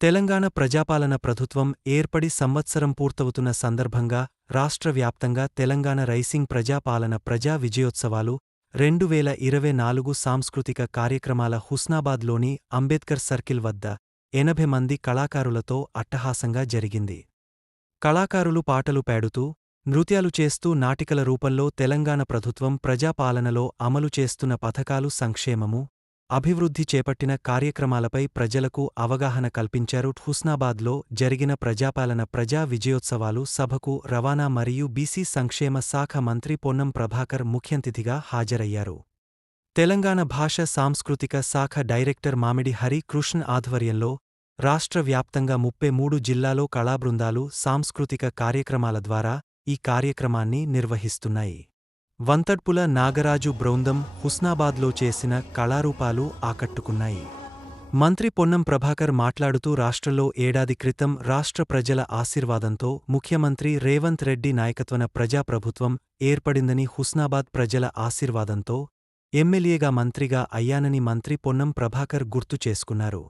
తెలంగాణ ప్రజాపాలన ప్రభుత్వం ఏర్పడి సంవత్సరం పూర్తవుతున్న సందర్భంగా రాష్ట్ర వ్యాప్తంగా తెలంగాణ రైసింగ్ ప్రజాపాలన ప్రజా విజయోత్సవాలు రెండు వేల ఇరవై నాలుగు సాంస్కృతిక కార్యక్రమాల హుస్నాబాద్లోని అంబేద్కర్ సర్కిల్ వద్ద ఎనభై మంది కళాకారులతో అట్టహాసంగా జరిగింది. కళాకారులు పాటలు పాడుతూ నృత్యాలు చేస్తూ నాటికల రూపంలో తెలంగాణ ప్రభుత్వం ప్రజాపాలనలో అమలు చేస్తున్న పథకాలు సంక్షేమము అభివృద్ధి చేపట్టిన కార్యక్రమాలపై ప్రజలకు అవగాహన కల్పించారు. హుస్నాబాద్లో జరిగిన ప్రజాపాలన ప్రజా విజయోత్సవాలు సభకు రవాణా మరియు బీసీ సంక్షేమ శాఖ మంత్రి పొన్నం ప్రభాకర్ ముఖ్యంతిథిగా హాజరయ్యారు. తెలంగాణ భాష సాంస్కృతిక శాఖ డైరెక్టర్ మామిడి హరి కృష్ణ ఆధ్వర్యంలో రాష్ట్ర వ్యాప్తంగా ముప్పై మూడు జిల్లాలో కళాబృందాలు సాంస్కృతిక కార్యక్రమాల ద్వారా ఈ కార్యక్రమాన్ని నిర్వహిస్తున్నాయి. వంతడ్పుల నాగరాజు బృందం హుస్నాబాద్లో చేసిన కళారూపాలు ఆకట్టుకున్నాయి. మంత్రి పొన్నం ప్రభాకర్ మాట్లాడుతూ రాష్ట్రంలో ఏడాది క్రితం రాష్ట్ర ప్రజల ఆశీర్వాదంతో ముఖ్యమంత్రి రేవంత్ రెడ్డి నాయకత్వన ప్రజాప్రభుత్వం ఏర్పడిందని హుస్నాబాద్ ప్రజల ఆశీర్వాదంతో ఎమ్మెల్యేగా మంత్రిగా అయ్యానని మంత్రి పొన్నం ప్రభాకర్ గుర్తు చేసుకున్నారు.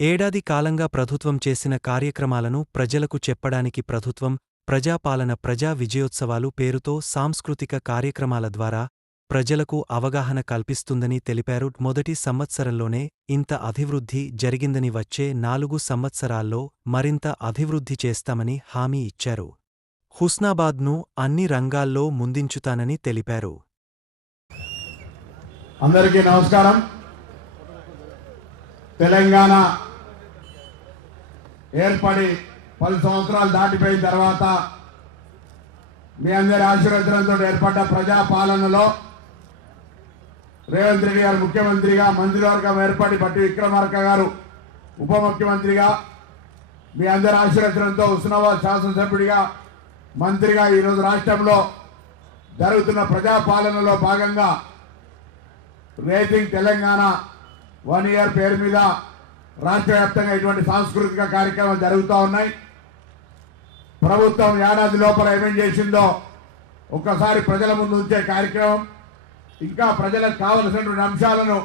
ఏడాది కాలంగా ప్రభుత్వం చేసిన కార్యక్రమాలను ప్రజలకు చెప్పడానికి ప్రభుత్వం ప్రజాపాలన ప్రజా విజయోత్సవాలు పేరుతో సాంస్కృతిక కార్యక్రమాల ద్వారా ప్రజలకు అవగాహన కల్పిస్తుందని తెలిపారు. మొదటి సంవత్సరంలోనే ఇంత అభివృద్ధి జరిగిందని వచ్చే నాలుగు సంవత్సరాల్లో మరింత అభివృద్ధి చేస్తామని హామీ ఇచ్చారు. హుస్నాబాద్ను అన్ని రంగాల్లో ముందించుతానని తెలిపారు. అందరికీ నమస్కారం. తెలంగాణ ఏర్పడి పది సంవత్సరాలు దాటిపోయిన తర్వాత మీ అందరి ఆశీర్వచనంతో ఏర్పడ్డ ప్రజా పాలనలో రేవంత్ రెడ్డి గారు ముఖ్యమంత్రిగా మంత్రివర్గం ఏర్పడి బట్టి విక్రమార్క గారు ఉప ముఖ్యమంత్రిగా మీ అందరి ఆశీర్వచనంతో హుస్నాబాద్ శాసనసభ్యుడిగా మంత్రిగా ఈరోజు రాష్ట్రంలో జరుగుతున్న ప్రజాపాలనలో భాగంగా రేటింగ్ తెలంగాణ వన్ ఇయర్ పేరు మీద రాష్ట్ర వ్యాప్తంగా ఇటువంటి సాంస్కృతిక కార్యక్రమాలు జరుగుతూ ఉన్నాయి. ప్రభుత్వం ఏడాది లోపల ఏమేం చేసిందో ఒక్కసారి ప్రజల ముందు ఉంచే కార్యక్రమం ఇంకా ప్రజలకు కావలసినటువంటి అంశాలను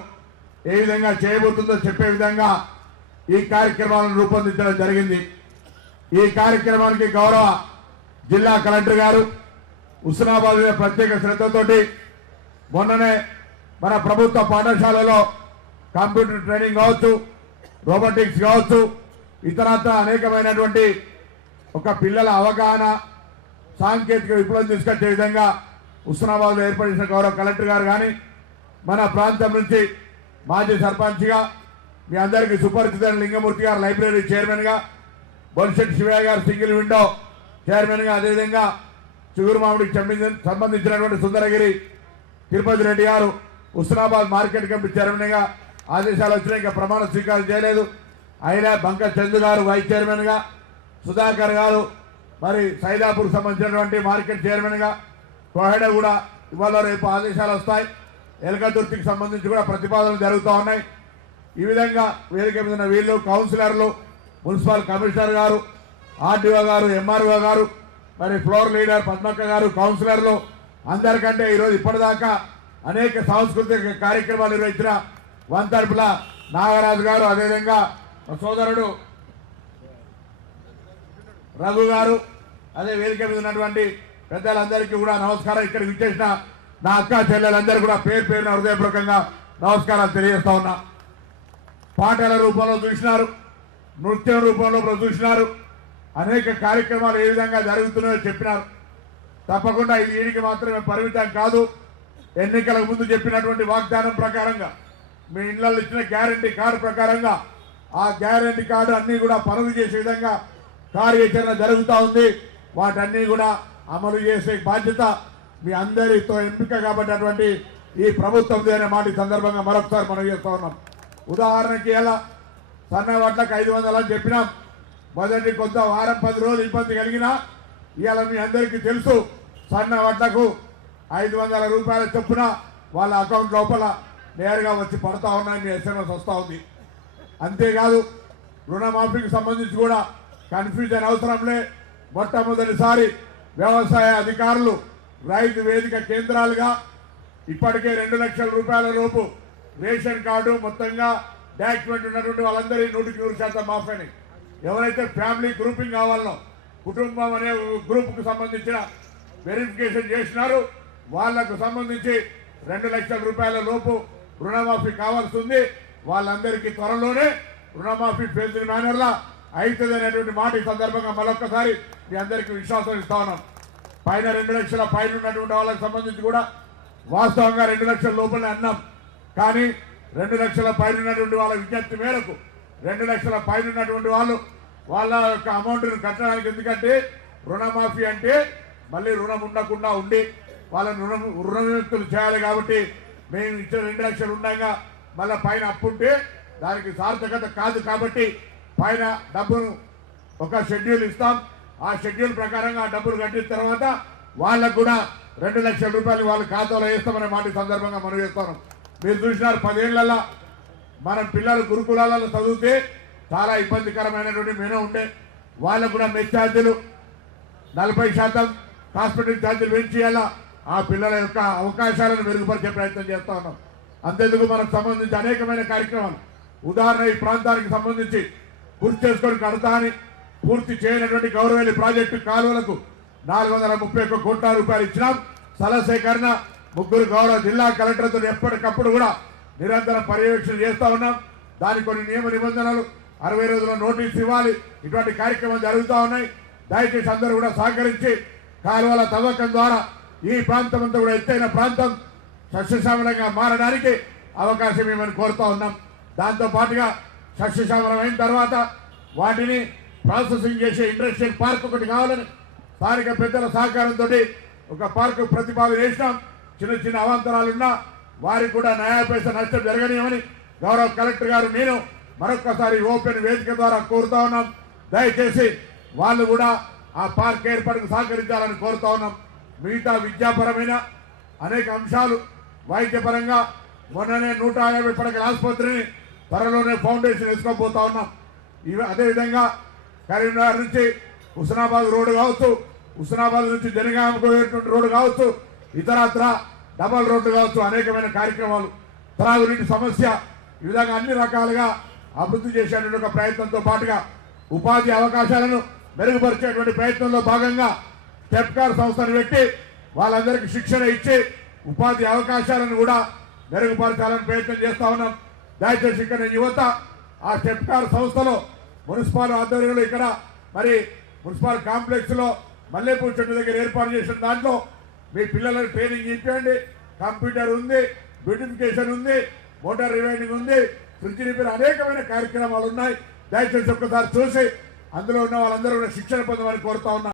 ఏ విధంగా చేయబోతుందో చెప్పే విధంగా ఈ కార్యక్రమాలను రూపొందించడం జరిగింది. ఈ కార్యక్రమానికి గౌరవ జిల్లా కలెక్టర్ గారు హుస్నాబాద్ మీద ప్రత్యేక శ్రద్ధతోటి మొన్ననే మన ప్రభుత్వ పాఠశాలలో కంప్యూటర్ ట్రైనింగ్ కావచ్చు రోబోటిక్స్ కావచ్చు ఇతరత్ర అనేకమైనటువంటి ఒక పిల్లల అవగాహన సాంకేతిక విప్లవం తీసుకొచ్చే విధంగా హుస్నాబాద్లో ఏర్పడిన గౌరవ కలెక్టర్ గారు కానీ మన ప్రాంతం నుంచి మాజీ సర్పంచ్గా మీ అందరికీ సుపరిచితైన లింగమూర్తి గారు లైబ్రరీ చైర్మన్గా బొలిశెట్టి శివయ్య గారు సింగిల్ విండో చైర్మన్గా అదేవిధంగా చిగురు మామిడికి సంబంధించిన- సంబంధించినటువంటి సుందరగిరి తిరుపతి రెడ్డి గారు హుస్నాబాద్ మార్కెట్ కమిటీ చైర్మన్గా ఆదేశాలు వచ్చినా ఇంకా ప్రమాణ స్వీకారం చేయలేదు. అయినా బంక చందు గారు వైస్ చైర్మన్గా సుధాకర్ గారు మరి సైదాపూర్ సంబంధించినటువంటి మార్కెట్ చైర్మన్గా కోహెడ కూడా ఇవాళ రేపు ఆదేశాలు వస్తాయి. ఎలకదుర్తికి సంబంధించి కూడా ప్రతిపాదనలు జరుగుతూ ఉన్నాయి. ఈ విధంగా వేదిక మీద వీళ్ళు కౌన్సిలర్లు మున్సిపల్ కమిషనర్ గారు ఆర్డీఓ గారు ఎంఆర్ఓ గారు మరి ఫ్లోర్ లీడర్ పద్మక్క గారు కౌన్సిలర్లు అందరికంటే ఈరోజు ఇప్పటిదాకా అనేక సాంస్కృతిక కార్యక్రమాలు నిర్వహించిన వంతర్పుల నాగరాజు గారు అదేవిధంగా సోదరుడు రఘు గారు అదే వేదిక మీద ఉన్నటువంటి పెద్దలందరికీ కూడా నమస్కారం. ఇక్కడికి విచ్చేసిన నా అక్క చెల్లెలందరూ కూడా పేరు పేరున హృదయపూర్వకంగా నమస్కారాలు తెలియజేస్తా ఉన్నా. పాటల రూపంలో చూసినారు నృత్యం రూపంలో చూసినారు. అనేక కార్యక్రమాలు ఏ విధంగా జరుగుతున్నాయో చెప్పినారు. తప్పకుండా ఇది వీడికి మాత్రమే పరిమితం కాదు ఎన్నికలకు ముందు చెప్పినటువంటి వాగ్దానం ప్రకారంగా మీ ఇళ్ళలో ఇచ్చిన గ్యారంటీ కార్డు ప్రకారంగా ఆ గ్యారంటీ కార్డు అన్నీ కూడా పనులు చేసే విధంగా కార్యాచరణ జరుగుతూ ఉంది. వాటన్నీ కూడా అమలు చేసే బాధ్యత మీ అందరితో ఎంపిక కాబట్టినటువంటి ఈ ప్రభుత్వం అనే మాట సందర్భంగా మరొకసారి మనం చేస్తూ ఉన్నాం. ఉదాహరణకి ఎలా? సన్న వడ్లకు ఐదు వందలు అని చెప్పినాం. మొదటి కొంత వారం పది రోజులు ఇబ్బంది కలిగినా ఇవాళ మీ అందరికీ తెలుసు సన్న వడ్లకు ఐదు వందల రూపాయల చొప్పున వాళ్ళ అకౌంట్ లోపల నేరుగా వచ్చి పడతా ఉన్నాయి మీ ఎస్ఎంఎస్ వస్తూ ఉంది. అంతేకాదు రుణమాఫీకి సంబంధించి కూడా కన్ఫ్యూజన్ అవసరంలే మొట్టమొదటిసారి వ్యవసాయ అధికారులు రైతు వేదిక కేంద్రాలుగా ఇప్పటికే రెండు లక్షల రూపాయల లోపు రేషన్ కార్డు మొత్తంగా డాక్యుమెంట్ ఉన్నటువంటి వాళ్ళందరి నూటికి నూరు శాతం మాఫీని ఎవరైతే ఫ్యామిలీ గ్రూపింగ్ కావాలనో కుటుంబం అనే గ్రూప్కు సంబంధించిన వెరిఫికేషన్ చేసినారు. వాళ్ళకు సంబంధించి రెండు లక్షల రూపాయల లోపు రుణమాఫీ కావాల్సి ఉంది. వాళ్ళందరికీ త్వరలోనే రుణమాఫీ ఫేజ్ మేనర్లా అవుతుంది అనేటువంటి మాట ఈ సందర్భంగా మరొకసారి మీ అందరికీ విశ్వాసం ఇస్తా ఉన్నాం. పైన రెండు లక్షల పైన ఉన్నటువంటి వాళ్ళకి సంబంధించి కూడా వాస్తవంగా రెండు లక్షల లోపలనే అన్నాం. కానీ రెండు లక్షల పైన ఉన్నటువంటి వాళ్ళ విజ్ఞప్తి మేరకు రెండు లక్షల పైన ఉన్నటువంటి వాళ్ళు వాళ్ళ యొక్క అమౌంట్ను కట్టడానికి ఎందుకంటే రుణమాఫీ అంటే మళ్ళీ రుణం ఉండకుండా ఉండి వాళ్ళని రుణం రుణ విముక్తులు చేయాలి కాబట్టి మేము ఇచ్చిన రెండు లక్షలు ఉండగా మళ్ళీ పైన అప్పు ఉంటే దానికి సార్థకత కాదు కాబట్టి పైన డబ్బును ఒక షెడ్యూల్ ఇస్తాం. ఆ షెడ్యూల్ ప్రకారంగా ఆ డబ్బులు కట్టిన తర్వాత వాళ్ళకు కూడా రెండు లక్షల రూపాయలు వాళ్ళ ఖాతాలో వేస్తామనే మాట సందర్భంగా మనం చేస్తాను మీరు చూసినారు పదేళ్ళలో మన పిల్లలు గురుకులాలలో చదివితే చాలా ఇబ్బందికరమైనటువంటి మెనూ ఉండే. వాళ్ళకు కూడా మెస్ ఛార్జీలు నలభై శాతం హాస్పిటల్ ఛార్జీలు పెంచేయాలా? ఆ పిల్లల యొక్క అవకాశాలను మెరుగుపరిచే ప్రయత్నం చేస్తా ఉన్నాం. అంతేందుకు మనకు సంబంధించి అనేకమైన కార్యక్రమాలు. ఉదాహరణ ఈ ప్రాంతానికి సంబంధించి పూర్తి చేసుకొని కడతాని పూర్తి చేయనటువంటి గౌరవేలి ప్రాజెక్టు కాలువలకు నాలుగు వందల ముప్పై ఒక్క కోట్ల రూపాయలు ఇచ్చినాం. స్థల సేకరణ ముగ్గురు గౌరవ జిల్లా కలెక్టర్తో ఎప్పటికప్పుడు కూడా నిరంతరం పర్యవేక్షణ చేస్తూ ఉన్నాం. దానికి కొన్ని నియమ నిబంధనలు అరవై రోజుల నోటీస్ ఇవ్వాలి. ఇటువంటి కార్యక్రమాలు జరుగుతూ ఉన్నాయి. దయచేసి అందరూ కూడా సహకరించి కాలువల తవ్వకం ద్వారా ఈ ప్రాంతం అంతా కూడా ఎత్తైన ప్రాంతం సస్యశ్యామలంగా మారడానికి అవకాశం ఇవ్వమని కోరుతూ ఉన్నాం. దాంతో పాటుగా సస్యశ్యామలం అయిన తర్వాత వాటిని ప్రాసెసింగ్ చేసే ఇండస్ట్రియల్ పార్క్ ఒకటి కావాలని స్థానిక పెద్దల సహకారంతో ఒక పార్కు ప్రతిపాదన చేసినాం. చిన్న చిన్న అవాంతరాలున్నా వారికి కూడా న్యాయపేస నష్టం జరగనీయమని గౌరవ కలెక్టర్ గారు నేను మరొక్కసారి ఓపెన్ వేదిక ద్వారా కోరుతా ఉన్నాం. దయచేసి వాళ్ళు కూడా ఆ పార్క్ ఏర్పాటుకు సహకరించాలని కోరుతా ఉన్నాం. మిగతా విద్యాపరమైన అనేక అంశాలు వైద్యపరంగా మొన్ననే నూట యాభై పడకల ఆసుపత్రిని త్వరలోనే ఫౌండేషన్ వేసుకోబోతా ఉన్నాం. ఇవి అదేవిధంగా కరీంనగర్ నుంచి హుస్నాబాద్ రోడ్డు కావచ్చు హుస్నాబాద్ నుంచి జనగామకు పోయేటువంటి రోడ్డు కావచ్చు ఇతరత్ర డబల్ రోడ్డు కావచ్చు అనేకమైన కార్యక్రమాలు. త్రాగునీటి సమస్య ఈ విధంగా అన్ని రకాలుగా అభివృద్ధి చేసేటువంటి ఒక ప్రయత్నంతో పాటుగా ఉపాధి అవకాశాలను మెరుగుపరిచేటువంటి ప్రయత్నంలో భాగంగా టెప్కార్ సంస్థను పెట్టి వాళ్ళందరికీ శిక్షణ ఇచ్చి ఉపాధి అవకాశాలను కూడా మెరుగుపరచాలని ప్రయత్నం చేస్తా ఉన్నాం. దయచేసి ఇక్కడ యువత ఆ స్టెప్కార్ సంస్థలో మున్సిపల్ ఆధ్వర్యంలో ఇక్కడ మరి మున్సిపల్ కాంప్లెక్స్లో మల్లెపూర్ చెట్టు దగ్గర ఏర్పాటు చేసిన దాంట్లో మీ పిల్లలకు ట్రైనింగ్ ఇప్పించండి కంప్యూటర్ ఉంది బ్యూటిఫికేషన్ ఉంది మోటార్ రివైండింగ్ ఉంది. ఫ్రిడ్జ్ రిపేర్ అనేకమైన కార్యక్రమాలు ఉన్నాయి. దయచేసి ఒక్కసారి చూసి అందులో ఉన్న వాళ్ళందరూ కూడా శిక్షణ పొందమని కోరుతా ఉన్నా